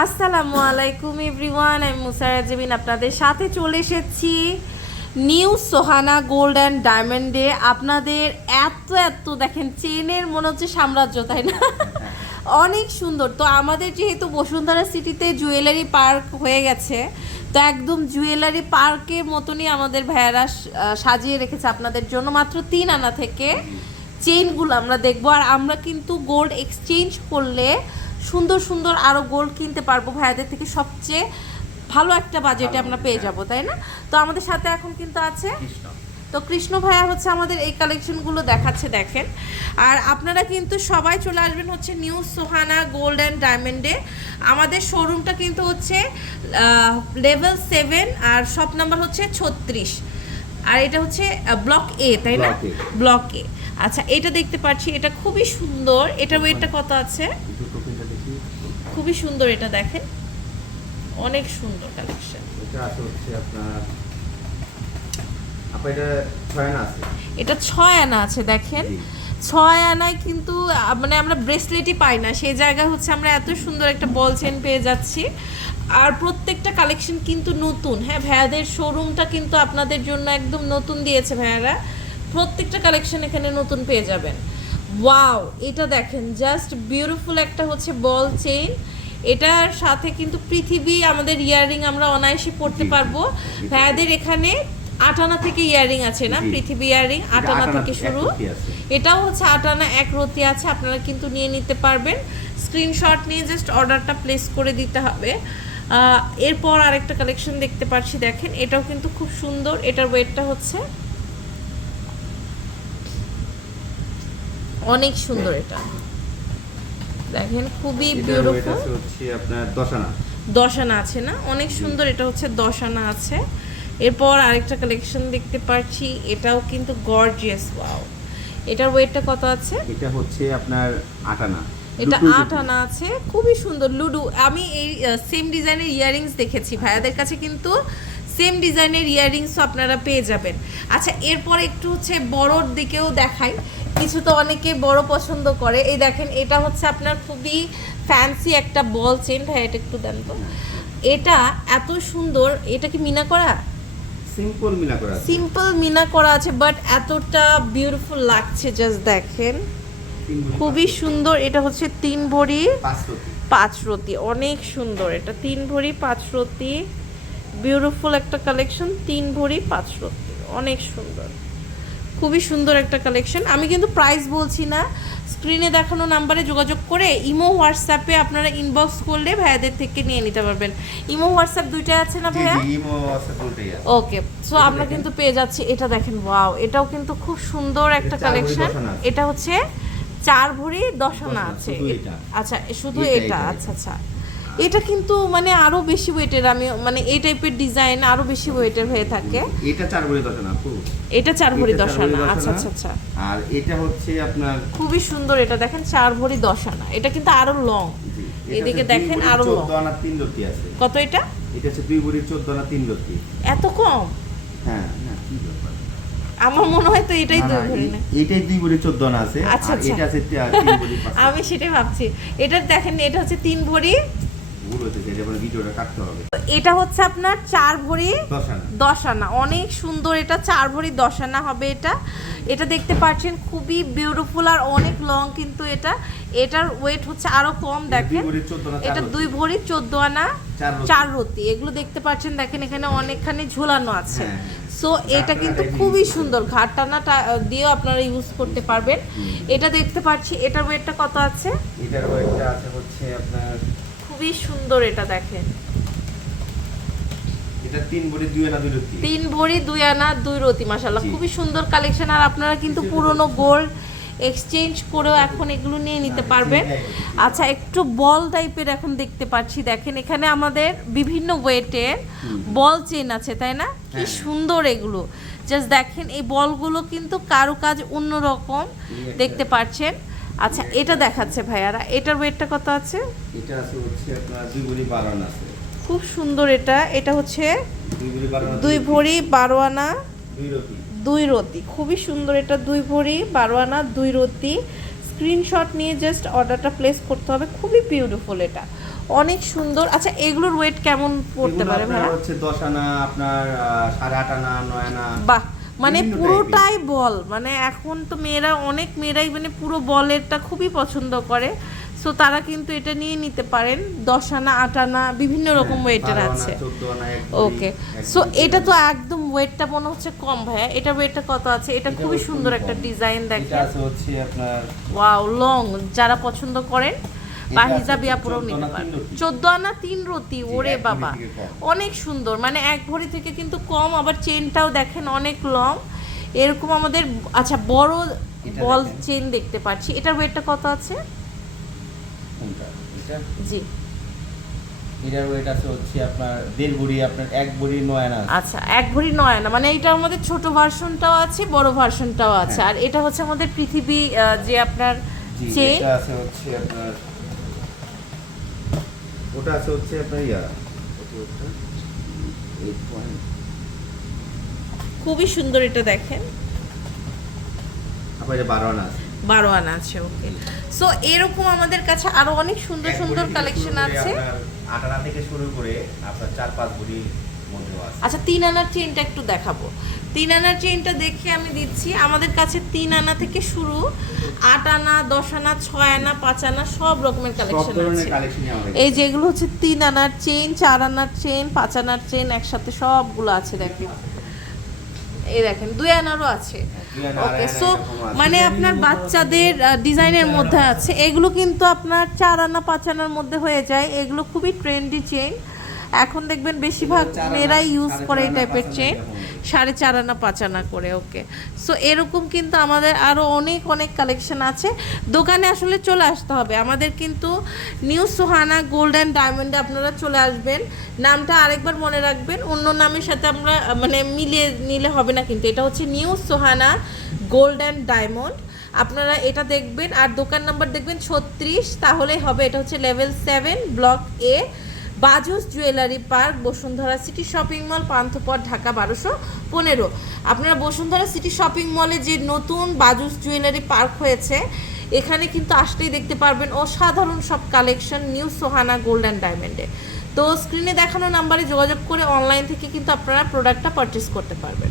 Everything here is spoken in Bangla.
আসসালামু আলাইকুম এভরিওয়ান, আমি মুসারা জেবিন আপনাদের সাথে চলে এসেছি নিউ সোহানা গোল্ড অ্যান্ড ডায়মন্ডে। আপনাদের এত এত, দেখেন, চেনের মনে হচ্ছে সাম্রাজ্য, তাই না? অনেক সুন্দর। তো আমাদের যেহেতু বসুন্ধরা সিটিতে জুয়েলারি পার্ক হয়ে গেছে, তো একদম জুয়েলারি পার্কের মতনই আমাদের ভাইয়ারা সাজিয়ে রেখেছে আপনাদের জন্য মাত্র তিন আনা থেকে চেইনগুলো আমরা দেখব। আর আমরা কিন্তু গোল্ড এক্সচেঞ্জ করলে সুন্দর সুন্দর আরও গোল্ড কিনতে পারব ভাইয়াদের থেকে। সবচেয়ে ভালো একটা বাজেটে আমরা পেয়ে যাব তাই না? তো আমাদের সাথে এখন কিন্তু আছে তো কৃষ্ণ ভাইয়া হচ্ছে আমাদের এই কালেকশনগুলো দেখাচ্ছে দেখেন। আর আপনারা কিন্তু সবাই চলে আসবেন হচ্ছে নিউ সোহানা গোল্ড অ্যান্ড ডায়মন্ডে আমাদের শোরুমটা কিন্তু হচ্ছে লেভেল সেভেন আর শপ নাম্বার হচ্ছে ছত্রিশ। আর এটা হচ্ছে ব্লক এ তাই না? ব্লক এ আচ্ছা এটা দেখতে পাচ্ছি এটা খুবই সুন্দর। এটা ওয়েটটা কত আছে? খুবই সুন্দর এটা দেখেন। অনেক সুন্দর কালেকশন এটা হচ্ছে আপনার আপা এটা ছয় আনা আছে? এটা ছয় আনা আছে দেখেন। ছয় আনায় কিন্তু মানে আমরা ব্রেসলেটই পাই না। সেই জায়গায় হচ্ছে আমরা এত সুন্দর একটা বল চেন পেয়ে যাচ্ছি। আর প্রত্যেকটা কালেকশন কিন্তু নতুন। হ্যাঁ ভাইয়াদের শোরুমটা কিন্তু আপনাদের জন্য একদম নতুন দিয়েছে ভাইয়ারা। প্রত্যেকটা কালেকশন এখানে নতুন পেয়ে যাবেন। ওয়াও এটা দেখেন জাস্ট বিউটিফুল একটা হচ্ছে বল চেইন এটার সাথে কিন্তু পৃথিবী আমাদের ইয়াররিং আমরা অনায়াসে পড়তে। পারব। ভাইয়াদের এখানে আটানা থেকে ইয়াররিং আছে না? পৃথিবী ইয়াররিং আটানা আটানা থেকে শুরু। এটাও হচ্ছে আটানা এক রতি আছে আপনারা কিন্তু নিয়ে নিতে পারবেন। স্ক্রিনশট নিয়ে জাস্ট অর্ডারটা প্লেস করে দিতে হবে। এরপর আরেকটা কালেকশন দেখতে পাচ্ছি দেখেন এটাও কিন্তু খুব সুন্দর। এটার ওয়েটটা হচ্ছে অনেক সুন্দর এটা। দেখেন খুবই বিউটিফুল আছে হচ্ছে আপনার দশ আনা আছে না? অনেক সুন্দর এটা হচ্ছে দশ আনা আছে। এরপর আরেকটা কালেকশন দেখতে পাচ্ছি এটাও কিন্তু গর্জিয়াস ওয়াও এটার ওয়েটটা কত আছে? এটা হচ্ছে আপনার আট আনা এটা দুটো আট আনা আছে খুবই সুন্দর লুডু। আমি এই সেম ডিজাইনের ইয়াররিংস দেখেছি। ভাইয়াদের কাছে কিন্তু সেম ডিজাইনের ইয়াররিংসও আপনারা পেয়ে যাবেন। আচ্ছা এরপর একটু হচ্ছে বড়র দিকেও দেখাই। কিছু তো অনেকে বড় পছন্দ করে। এই দেখেন এটা হচ্ছে আপনার খুবই ফ্যান্সি একটা বল চেন ভাই এটা একটু দেন তো। এটা এত সুন্দর এটা কি মিনা করা? সিম্পল মিনা করা সিম্পল মিনা করা আছে বাট এতটা বিউটিফুল লাগছে জাস্ট দেখেন। খুবই সুন্দর এটা হচ্ছে তিন ভরি পাঁচ রতি। অনেক সুন্দর। এটা তিন ভরি পাঁচ রতি বিউটিফুল একটা কালেকশন তিন ভরি পাঁচ রতি অনেক সুন্দর। খুবই সুন্দর একটা কালেকশন আমি কিন্তু প্রাইস বলছি না। স্ক্রিনে দেখানো নাম্বারে যোগাযোগ করে ইমো হোয়াটসঅ্যাপে আপনারা ইনবক্স করলে ভাইয়াদের থেকে নিয়ে নিতে পারবেন। ইমো হোয়াটসঅ্যাপ দুইটা আছে না ভাইয়া? ইমো আছে। ওকে সো আমরা কিন্তু পেয়ে যাচ্ছি। এটা দেখেন ওয়াও এটাও কিন্তু খুব সুন্দর একটা কালেকশন। এটা হচ্ছে চার ভরি দশনা আছে। আচ্ছা শুধু এটা, আচ্ছা আচ্ছা। এটা কিন্তু মানে আরও বেশি ওয়েটের আমি মানে এই টাইপের ডিজাইন আরও বেশি ওয়েটের হয়ে থাকে। এটা চার ভরি দশ আনা এটা চার ভরি দশ আচ্ছা আনা। আচ্ছা আচ্ছা। আর এটা হচ্ছে আপনার খুবই সুন্দর এটা দেখেন চার ভরি দশানা এটা কিন্তু আরও লং এদিকে দেখেন আরও লং আনা তিন রতি আছে। কত এটা? এটা হচ্ছে দুই ভরি চোদ্দ আনা তিন রতি এত কম? হ্যাঁ না কি ব্যাপার? আমার মনে হয় তো এটাই দুই ভরি না। এইটাই দুই ভরি চোদ্দ আনা আছে। আচ্ছা, আচ্ছা। এটা আছে তিন ভরি আমি সেটাই ভাবছি। এটা দেখেন এটা হচ্ছে তিন ভরি ভুল এটা মানে ভিডিওটা কাটতে হবে। এটা হচ্ছে আপনার চার ভরি দশ আনা। অনেক সুন্দর এটা চার ভরি দশ আনা হবে এটা। এটা দেখতে পাচ্ছেন খুবই বিউটিফুল আর অনেক লং কিন্তু এটা। এটার ওয়েট হচ্ছে আরও কম দেখেন। এটা দুই ভরি চোদ্দ আনা চার রতি। এগুলো দেখতে পাচ্ছেন দেখেন এখানে অনেকখানি ঝুলানো আছে। হ্যাঁ। সো এটা কিন্তু খুবই সুন্দর। ঘাট টানাটা দিয়েও আপনারা ইউজ করতে পারবেন। এটা দেখতে পাচ্ছি এটার ওয়েটটা কত আছে? এটার ওয়েটটা আছে হচ্ছে আপনার খুবই সুন্দর এটা দেখেন। এটা তিন ভরি দুই আনা দুই রতি তিন ভরি দুই আনা দুই রতি মাসাল্লাহ জি। খুবই সুন্দর কালেকশন। আর আপনারা কিন্তু পুরনো গোল্ড এক্সচেঞ্জ করেও এখন এগুলো নিয়ে নিতে পারবেন আচ্ছা একটু বল টাইপের এখন দেখতে পাচ্ছি। দেখেন এখানে আমাদের বিভিন্ন ওয়েটের বল চেন আছে তাই না? কি হ্যাঁ। সুন্দর এগুলো। জাস্ট দেখেন এই বলগুলো কিন্তু কারুকাজ অন্যরকম দেখতে পাচ্ছেন। আচ্ছা এটা দেখাচ্ছে ভাইয়ারা। এটার ওয়েটটা কত আছে? এটা আছে হচ্ছে আপনার দুই ভরি বারো আনা আছে। খুব সুন্দর এটা। এটা হচ্ছে দুই ভরি বারো আনা দুই রতি। রতি খুবই সুন্দর এটা দুই ভরি বারো আনা দুই রতি স্ক্রিনশট নিয়ে জাস্ট অর্ডারটা প্লেস করতে হবে। খুবই বিউটিফুল এটা। অনেক সুন্দর। আচ্ছা এগুলোর ওয়েট কেমন পড়তে পারে ভাইয়া? হচ্ছে দশ আনা আপনার আহ, সাড়ে আট আনা নয় আনা। বাহ মানে পুরোটাই বল। মানে এখন তো মেয়েরা অনেক মেয়েরাই মানে পুরো বলেরটা খুবই পছন্দ করে। সো তারা কিন্তু এটা নিয়ে নিতে পারেন। দশ আনা আট আনা বিভিন্ন রকম হ্যাঁ, ওয়েটের আছে। ওকে সো এটা তো একদম ওয়েটটা মনে হচ্ছে কম ভাইয়া। এটা ওয়েটটা কত আছে? এটা খুবই সুন্দর একটা ডিজাইন দেখেন। ওয়াও লং যারা পছন্দ করেন বা এটা আছে হিজাবি হচ্ছে আপুরাও 14 নিতে আনা, রতি। চোদ্দ আনা তিন রতি ওরে বাবা। অনেক সুন্দর মানে এক ভরি থেকে কিন্তু কম আবার চেনটাও দেখেন অনেক লং এরকম আমাদের আচ্ছা বড় বল চেন দেখতে পাচ্ছি। এটার ওয়েটটা কত আছে? জি। এটার ওয়েট আছে হচ্ছে আপনার দেড় ভরি আপনার এক ভরি নয় আনা আচ্ছা এক ভরি নয় না মানে এটা আমাদের ছোট ভার্সনটাও আছে বড় ভার্সনটাও আছে। হ্যাঁ। আর এটা হচ্ছে আমাদের পৃথিবী যে আপনার চেন আছে হচ্ছে আপনার ওটা আছে হচ্ছে আপনার ইয়া। খুবই সুন্দর এটা দেখেন। আপনার বারো আনা আছে। বারো আনা আছে ওকে। সো এরকম আমাদের কাছে আরও অনেক সুন্দর সুন্দর কালেকশন আছে। আটানা আট আনা থেকে শুরু করে আপনার চার পাঁচ আছে আচ্ছা তিন আনার চেনটা একটু দেখাবো। তিন আনার চেনটা দেখে আমি দিচ্ছি। আমাদের কাছে তিন আনা থেকে শুরু আট আনা দশ আনা ছয় আনা পাঁচ আনা সব রকমের কালেকশন আছে। এই যেগুলো হচ্ছে তিন আনার চেন চার আনার চেন পাঁচ আনার চেন একসাথে সবগুলো আছে দেখেন। এই দেখেন দুই আনারও আছে। ওকে সো মানে আপনার বাচ্চাদের ডিজাইনের মধ্যে আছে। এগুলো কিন্তু আপনার চার আনা পাঁচ আনার মধ্যে হয়ে যায়। এগুলো খুবই ট্রেন্ডি চেন এখন দেখবেন বেশিরভাগ মেয়েরাই ইউজ করে এই টাইপের চেন সাড়ে চার আনা পাঁচ আনা করে ওকে সো এরকম কিন্তু আমাদের আরও অনেক অনেক কালেকশন আছে। দোকানে আসলে চলে আসতে হবে। আমাদের কিন্তু নিউ সোহানা গোল্ড অ্যান্ড ডায়মন্ডে আপনারা চলে আসবেন। নামটা আরেকবার মনে রাখবেন। অন্য নামের সাথে আমরা মানে মিলিয়ে নিলে হবে না কিন্তু। এটা হচ্ছে new Sohana gold and diamond আপনারা এটা দেখবেন। আর দোকান নাম্বার দেখবেন ছত্রিশ। তাহলেই হবে। এটা হচ্ছে level seven block A Bajus jewellery park, Bashundhara city shopping mall, Panthapath, Dhaka বারোশো পনেরো। আপনারা বসুন্ধরা সিটি শপিং মলে যে নতুন বাজুস জুয়েলারি পার্ক হয়েছে, এখানে কিন্তু আসলেই দেখতে পারবেন অসাধারণ সব collection, new Sohana gold and ডায়মন্ডে। তো স্ক্রিনে দেখানো নাম্বারে যোগাযোগ করে অনলাইন থেকে কিন্তু আপনারা প্রোডাক্টটা পারচেস করতে পারবেন।